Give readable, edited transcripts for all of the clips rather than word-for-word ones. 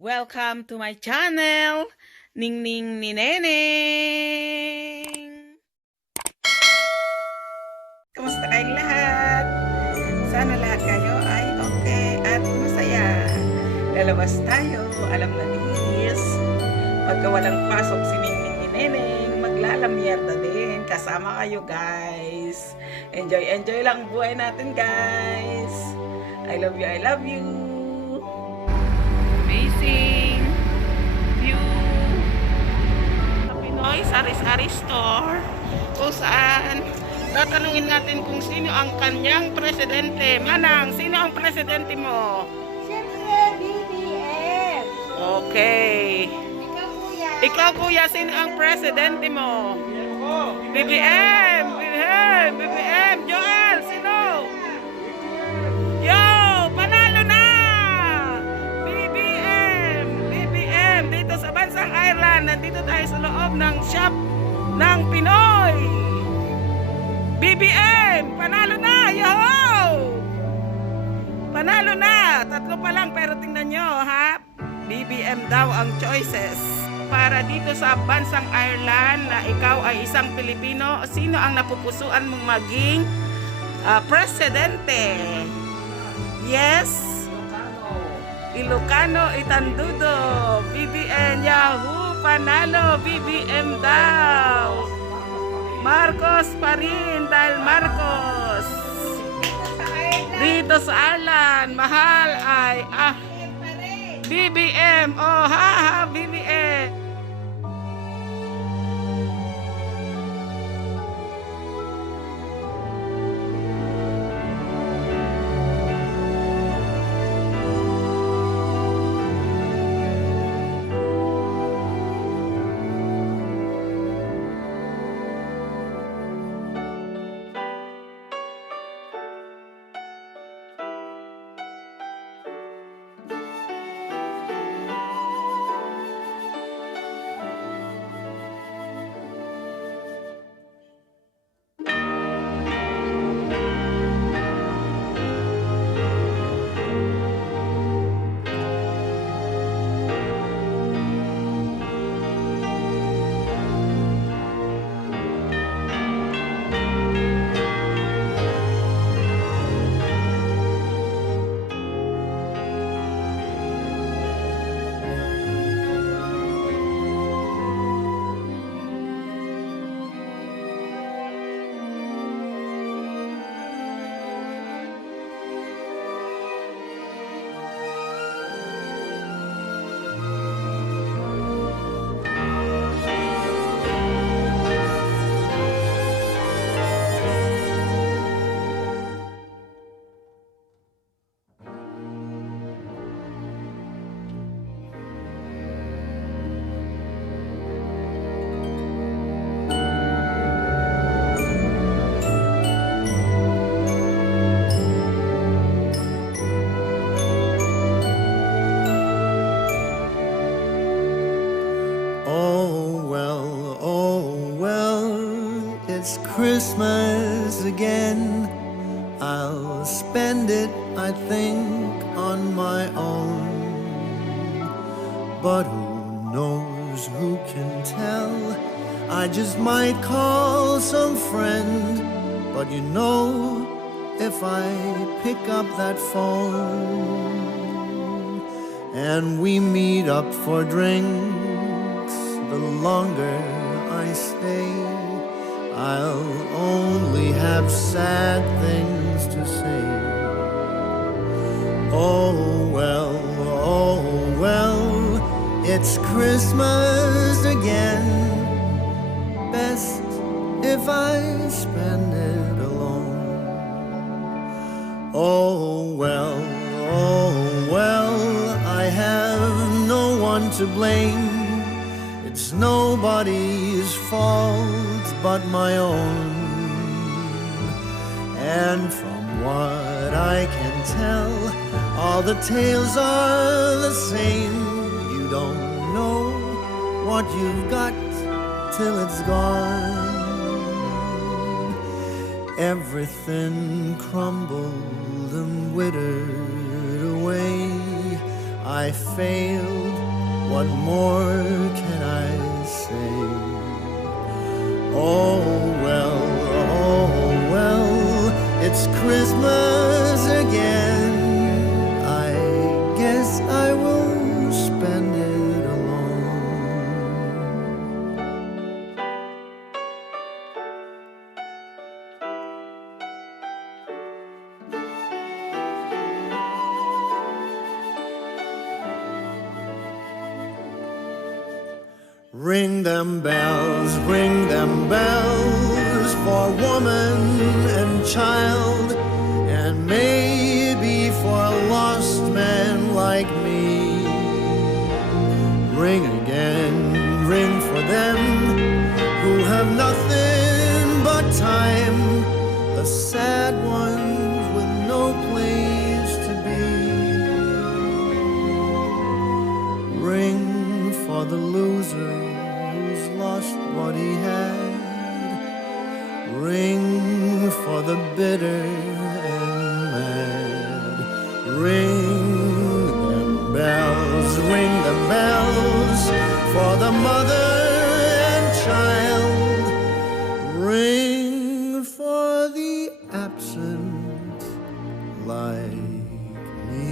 Welcome to my channel, Ningning ni Neneng! Kamusta kayong lahat? Sana lahat kayo ay okay at masaya. Lalabas tayo, alam na nis. Pagka walang pasok si Ningning ni Neneng, maglalamyerda din. Kasama kayo guys. Enjoy lang buhay natin guys. I love you, I love you. Amazing view sa Pinoy Sari-Sari Store, kung saan tatanungin natin kung sino ang kanyang presidente. Manang, sino ang presidente mo? Siyempre, BBM. Okay. Ikaw kuya, sino ang presidente mo? BBM! BBM! Joel, sino? Yo! Panalo na! BBM! Dito sa bansang Ireland, nandito tayo sa loob ng shop ng Pinoy. BBM! Panalo na! Yo! Panalo na! Tatlo pa lang, pero tingnan nyo, ha? BBM daw ang choices. Para dito sa bansang Ireland na ikaw ay isang Pilipino, sino ang napupusuan mong maging presidente? Yes? Ilocano Itandudo. BBM, Yahoo! Panalo! BBM daw! Marcos pa rin dahil Marcos. Dito sa Ireland, mahal ay BBM. Oh, ha, BBM. It's Christmas again. I'll spend it, I think, on my own. But who knows, who can tell? I just might call some friend. But you know, if I pick up that phone and we meet up for drinks, the longer I stay, I'll only have sad things to say. Oh well, it's Christmas again. Best if I spend it alone. Oh well, I have no one to blame. It's nobody's fault but my own. And from what I can tell, all the tales are the same. You don't know what you've got till it's gone. Everything crumbled and withered away. I failed. What more can I say? Oh well, it's Christmas again. I guess I will spend it alone. Ring them bells for woman and child, and maybe for a lost man like me. Ring again, ring for them who have nothing but time, the sad ones with no place to be. Ring for the loser who's lost what he had. Ring for the bitter and mad. Ring the bells for the mother and child. Ring for the absent like me.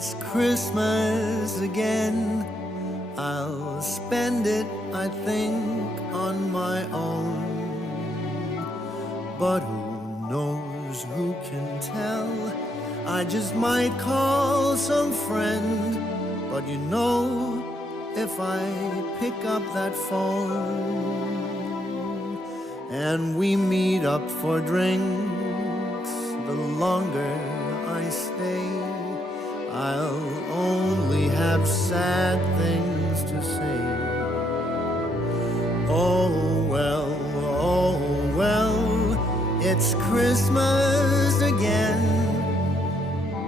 it's Christmas again. I'll spend it, I think, on my own. But who knows, who can tell? I just might call some friend. But you know, if I pick up that phone and we meet up for drinks, the longer I stay, I'll only have sad things to say. Oh well, it's Christmas again.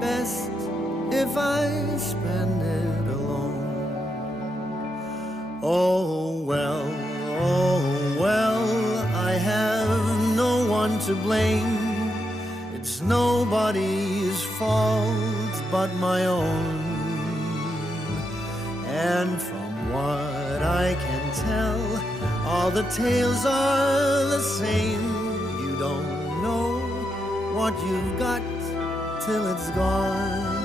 Best if I spend it alone. Oh well, I have no one to blame. It's nobody's fault but my own. And from what I can tell, all the tales are the same. You don't know what you've got till it's gone.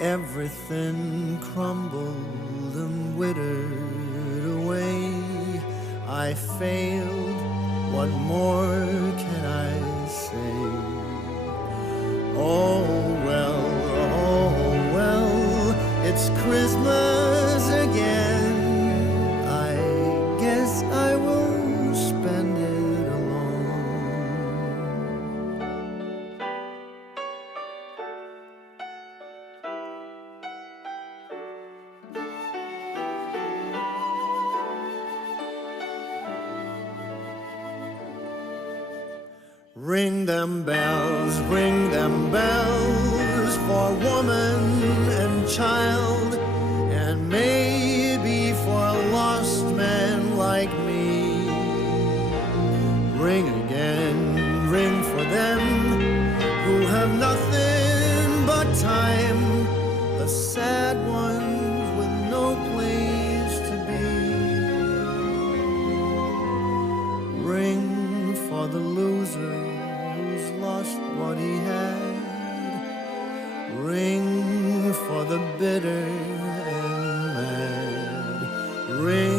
Everything crumbled and withered away. I failed, what more can I say? Oh well, it's Christmas again. I guess I will spend it alone. Ring them bells for woman and child, and maybe for lost men like me. Ring again, ring for them who have nothing but time, the sad ones with no place to be. Ring for the loser who's lost what he had. Ring for the bitter and mad. Ring